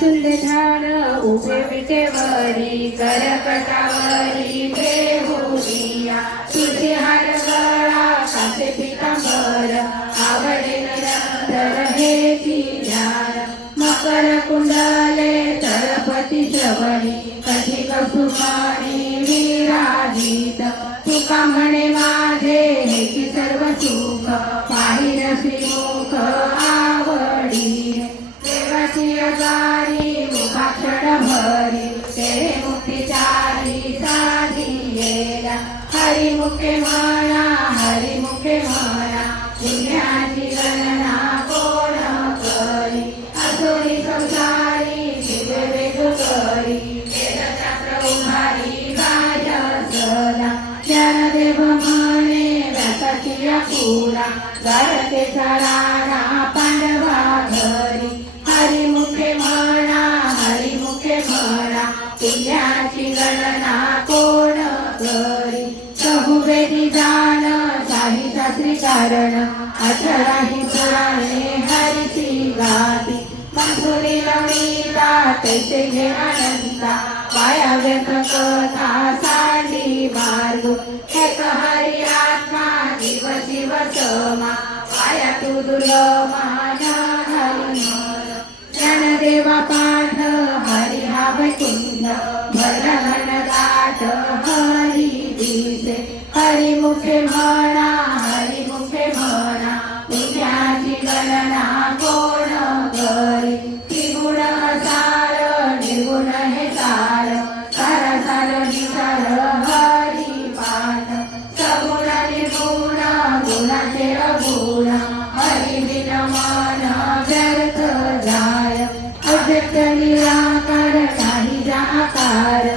सुंदर ध्यान उभे विटेवरी करकटावरी देहुरिया तुझे हार गळा कासे पितांबर आवडे निरंतर हे ध्यान मकर कुंडले तळपती श्रवणी कथिक सुखानी विराजित तुका म्हणे माझे हे की सर्व सुख पाहिर श्रीमुख आवडी देवाची अगारी मुखाक्षर भरी तेरे मुक्तीचारी साधियेला हरिमुखे म्हणा हरिमुखे म्हणा पुण्याची गणना कोण करी असोरी संसारी दिव्य वेद करी वेदशास्त्र उभारी काय सदा ज्ञानदेव म्हणे व्यासाची पुरा गारते सारा पांडवा घरी हरिमुखे म्हणा पुण्याची गणना कोण करी बहुवेदी जाण शाही शास्त्री कारण 18 पुराणे हरिची गाती मधुरी लवणीला तैसे घे आनंदा पाया व्यक्त कथा सांडी मार्ग एक हरी आत्मा जीव जीव समा पाया तू दुर्गमा हरी ज्ञानदेवा पाठ हरी हा वैकुंठ भरघन गाठ हरी दिसे हरिमुखे म्हणा पुण्याची गणना कोण करी त्रिगुण सार निर्गुण हे सार सार निसार हरी पाठ सगुण निर्गुण गुणाचे अगुण हरी बिन मन व्यर्थ जाय अव्यक्त निराकार काही जाकार